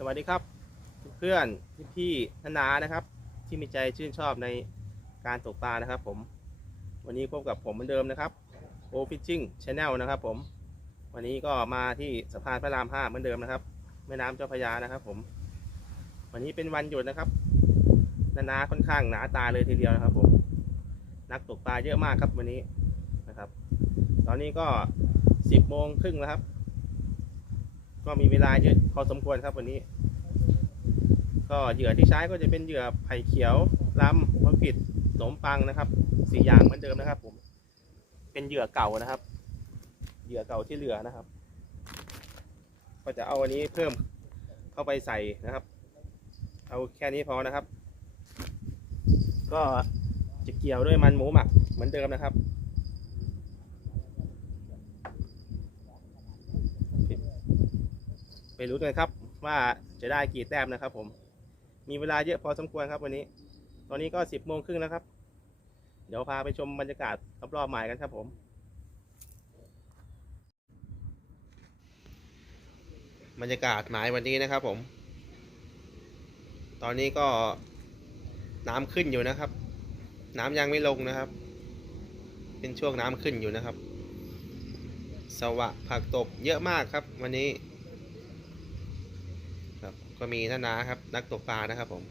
สวัสดีครับ เพื่อนพี่นานานะครับ ที่มีใจชื่นชอบในการตกปลานะครับ ผม วันนี้พบกับผมเหมือนเดิมนะครับโอฟิชชิ่งชาแนลนะครับผม วันนี้ก็มาที่สะพานพระรามห้าเหมือนเดิมนะครับแม่น้ำเจ้าพระยานะครับ ผม วันนี้เป็นวันหยุดนะครับนานาค่อนข้างหนาตาเลยทีเดียวนะครับ ผม นักตกปลาเยอะมากครับวันนี้นะครับ ตอนนี้ก็สิบโมงครึ่งแล้วครับ ก็มีเวลาเยอะพอสมควรครับวันนี้ ก็เหยื่อที่ใช้ก็จะเป็นเหยื่อไผ่เขียวลำมะผิดขนมปังนะครับสี่อย่างเหมือนเดิมนะครับ ผม เป็นเหยื่อเก่านะครับ เหยื่อเก่าที่เหลือนะครับ ก็จะเอาอันนี้เพิ่มเข้าไปใส่นะครับ เอาแค่นี้พอนะครับ ก็จะเกี่ยวด้วยมันหมูหมักเหมือนเดิมนะครับ ไปรู้กันครับว่าจะได้กี่แต้มนะครับ ผม มีเวลาเยอะพอสมควรครับวันนี้ ตอนนี้ก็สิบโมงครึ่งแล้วครับ เดี๋ยวพาไปชมบรรยากาศรอบๆหมายกันครับผมบรรยากาศหมายวันนี้นะครับผม ตอนนี้ก็น้ำขึ้นอยู่นะครับ น้ำยังไม่ลงนะครับ เป็นช่วงน้ำขึ้นอยู่นะครับ สวะผักตบเยอะมากครับ วันนี้ ก็มีท่านนาครับ นักตกปลานะครับผม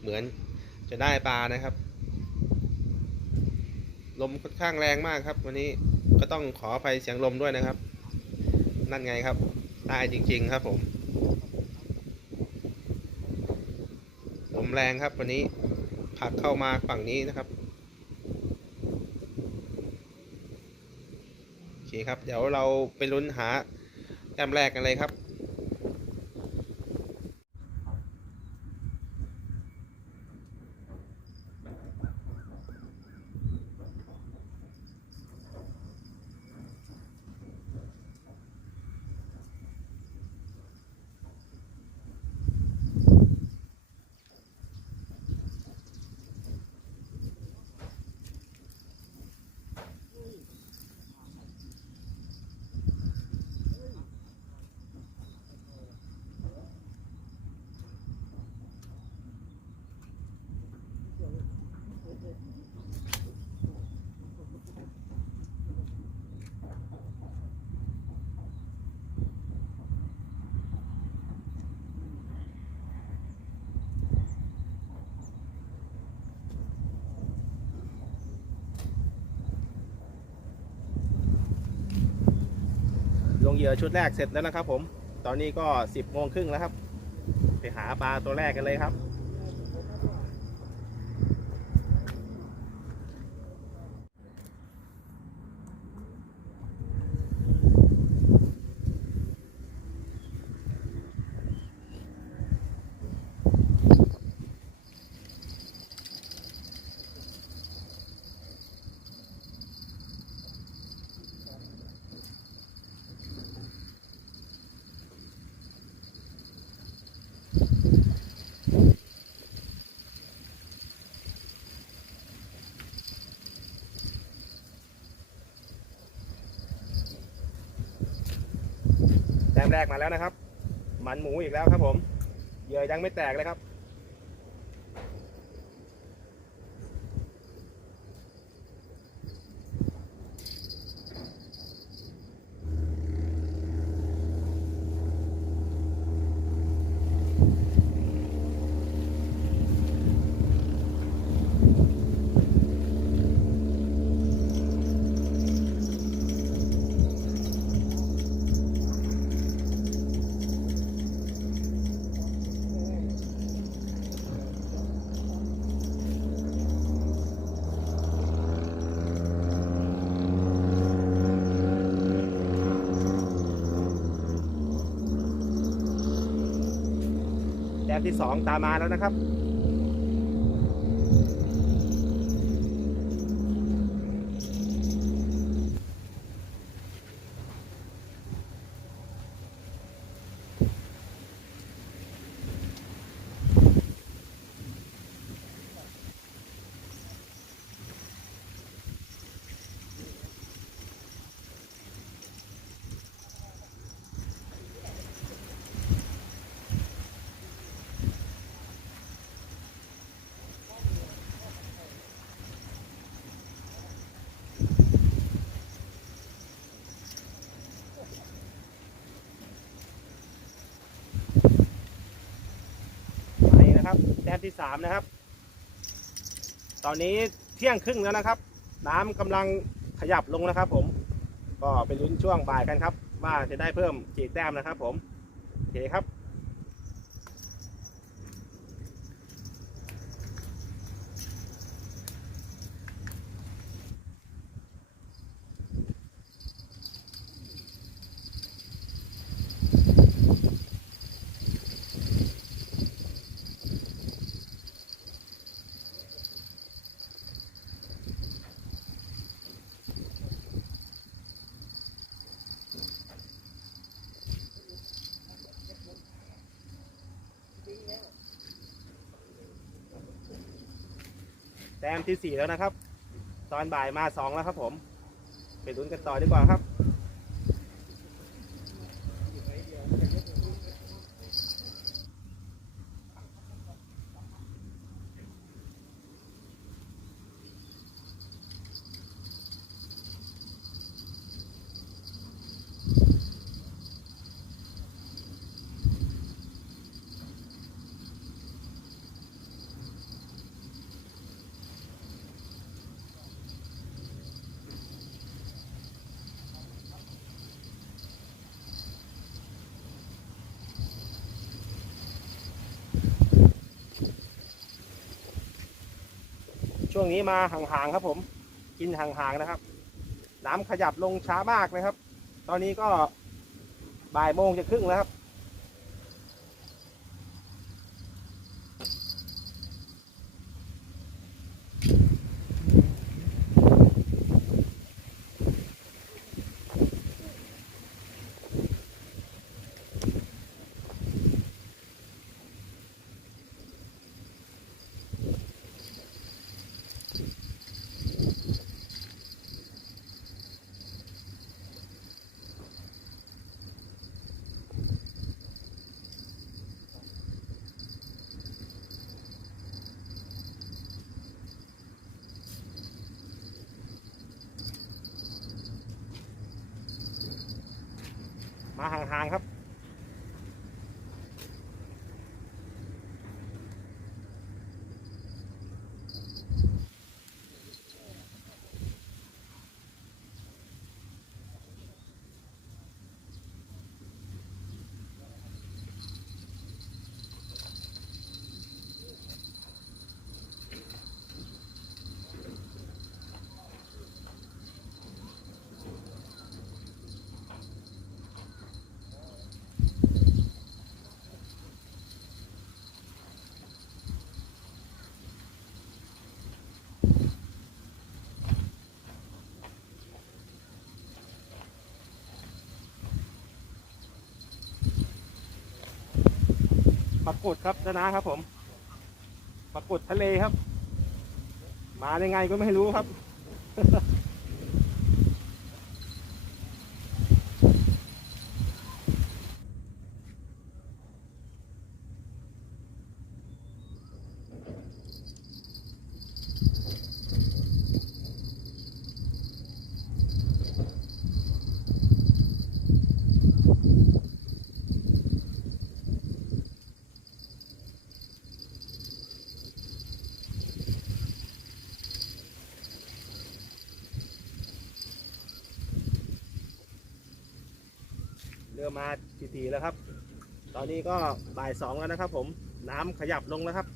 เหมือนจะได้ปลานะครับ ลมค่อนข้างแรงมากครับ วันนี้ก็ต้องขออภัยเสียงลมด้วยนะครับ นั่นไงครับได้จริง ๆ ครับผมลมแรงครับ วันนี้ผักเข้ามาฝั่งนี้นะครับโอเคครับ เดี๋ยวเราไปลุ้นหาแต้มแรกกันเลยครับ งเหยื่อชุดแรกเสร็จแล้วนะครับผม ตอนนี้ก็สิบโมงครึ่งแล้วครับ ไปหาปลาตัวแรกกันเลยครับ แต้มแรกมาแล้วนะครับ มันหมูอีกแล้วครับผมเหยื่อยังไม่แตกเลยครับ แต้มที่สองตามมาแล้วนะครับ นะครับแต้มที่สามนะครับ ตอนนี้เที่ยงครึ่งแล้วนะครับ น้ำกำลังขยับลงนะครับ ผม ก็ไปลุ้นช่วงบ่ายกันครับ ว่าจะได้เพิ่มกี่แต้มนะครับ ผมโอเคครับ แต้มที่สี่แล้วนะครับ ตอนบ่ายมาสองแล้วครับผม ไปลุ้นกันต่อดีกว่าครับ ช่วงนี้มาห่างๆครับผม กินห่างๆนะครับ น้ำขยับลงช้ามากนะครับ ตอนนี้ก็บ่ายโมงจะครึ่งแล้วครับ มาห่างๆครับ กดครับนะนะครับผมปรากฏทะเลครับ มาได้ไงก็ไม่รู้ครับ เริ่มมาทีๆแล้วครับ ตอนนี้ก็บ่ายสองแล้วนะครับ ผมน้ำขยับลงแล้วครับ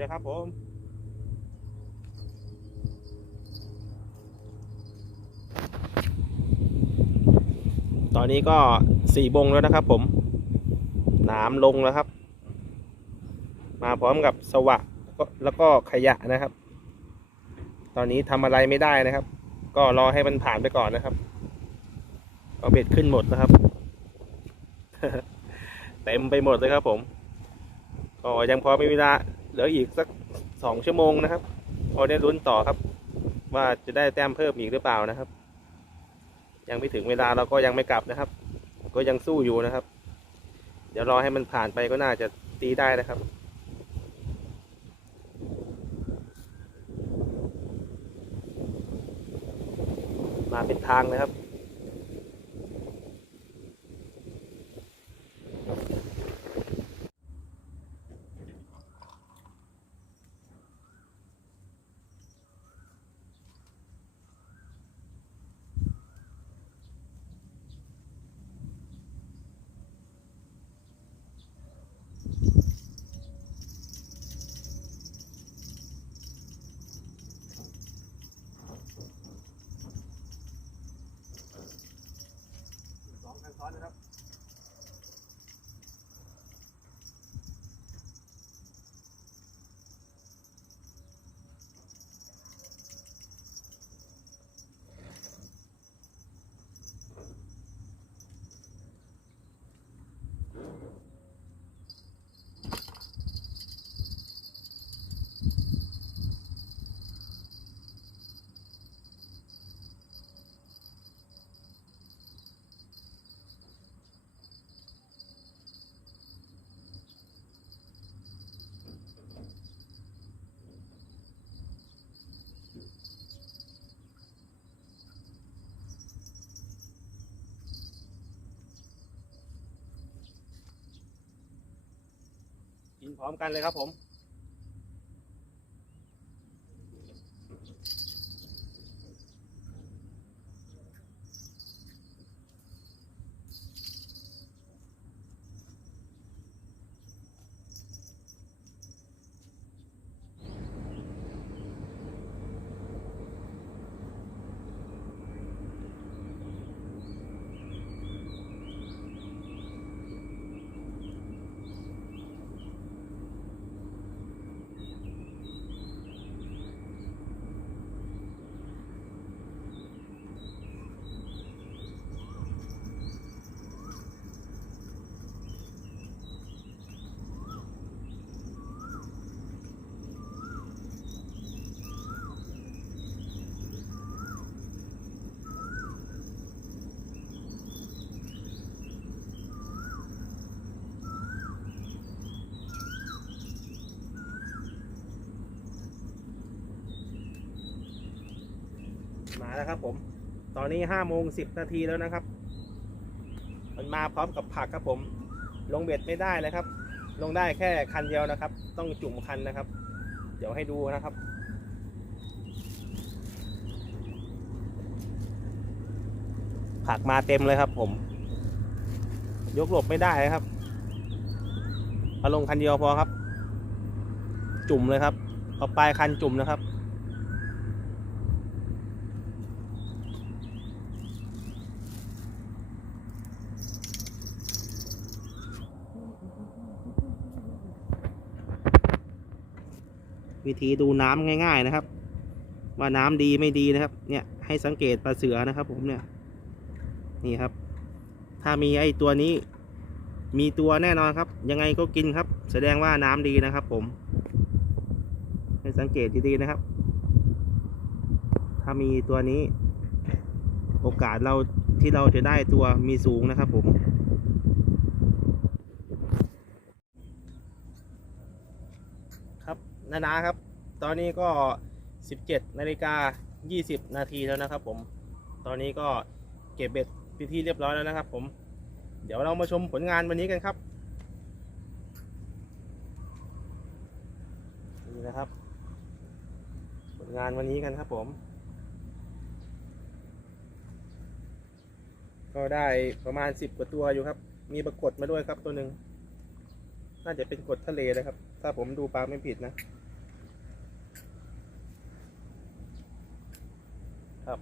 แล้วครับผมตอนนี้ก็สี่โมงแล้วนะครับผมน้ำลงแล้วครับ มาพร้อมกับสวะแล้วก็แล้วก็ขยะนะครับ ตอนนี้ทำอะไรไม่ได้นะครับ ก็รอให้มันผ่านไปก่อนนะครับเอาเบ็ดขึ้นหมดนะครับ เต็มไปหมดเลยครับผมก็ยังพอมีเวลา เหลืออีกสักสองชั่วโมงนะครับ พอได้ลุ้นต่อครับ ว่าจะได้แต้มเพิ่มอีกหรือเปล่านะครับ ยังไม่ถึงเวลาเราก็ยังไม่กลับนะครับ ก็ยังสู้อยู่นะครับ เดี๋ยวรอให้มันผ่านไปก็น่าจะตีได้นะครับมาเป็นทางเลยครับ พร้อมกันเลยครับผม มาแล้วครับผม ตอนนี้ห้าโมงสิบนาทีแล้วนะครับ มันมาพร้อมกับผักครับผม ลงเบ็ดไม่ได้เลยครับ ลงได้แค่คันเดียวนะครับ ต้องจุ่มคันนะครับ เดี๋ยวให้ดูนะครับผักมาเต็มเลยครับผม ยกหลบไม่ได้ครับเอาลงคันเดียวพอครับ จุ่มเลยครับเอาปลายคันจุ่มนะครับ วิธีดูน้ำง่าย ๆนะครับ ว่าน้ำดีไม่ดีนะครับ เนี่ยให้สังเกตปลาเสือนะครับ ผมเนี่ย นี่ครับ ถ้ามีไอ้ตัวนี้ มีตัวแน่นอนครับ ยังไงก็กินครับ แสดงว่าน้ำดีนะครับ ผม ให้สังเกตดีๆนะครับ ถ้ามีตัวนี้ โอกาสเราที่เราจะได้ตัวมีสูงนะครับ ผม ครับ นานาครับ ตอนนี้ก็ 17นาฬิกา20 นาทีแล้วนะครับ ผม ตอนนี้ก็เก็บเบ็ดไปนที่เรียบร้อยแล้วนะครับ ผม เดี๋ยวเรามาชมผลงานวันนี้กันครับนี่นะครับ ผลงานวันนี้กันครับผม ก็ได้ประมาณ 10 กว่าตัวอยู่ครับ มีปรากฏมาด้วยครับตัวหนึ่งน่าจะเป็นกดทะเลนะครับ ถ้าผมดูปลาไม่ผิดนะ ครับ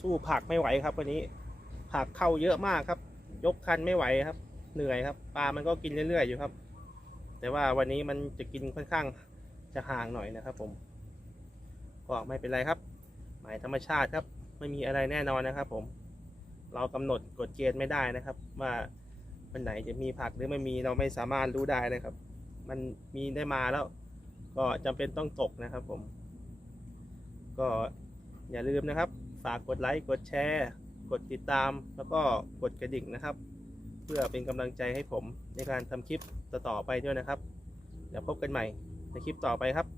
สู้ผักไม่ไหวครับวันนี้ ผักเข้าเยอะมากครับ ยกคันไม่ไหวครับ เหนื่อยครับปลามันก็กินเรื่อยๆอยู่ครับ แต่ว่าวันนี้มันจะกินค่อนข้างจะห่างหน่อยนะครับ ผม ก็ไม่เป็นไรครับหมายธรรมชาติครับ ไม่มีอะไรแน่นอนนะครับ ผม เรากำหนดกฎเกณฑ์ไม่ได้นะครับ ว่าวันไหนจะมีผักหรือไม่มีเราไม่สามารถรู้ได้นะครับ มันมีได้มาแล้ว ก็จำเป็นต้องตกนะครับ ผม ก็อย่าลืมนะครับ ฝากกดไลค์กดแชร์ กดติดตาม แล้วก็กดกระดิ่งนะครับ เพื่อเป็นกำลังใจให้ผมในการทำคลิปต่อๆไปด้วยนะครับเดี๋ยวพบกันใหม่ในคลิปต่อไปครับ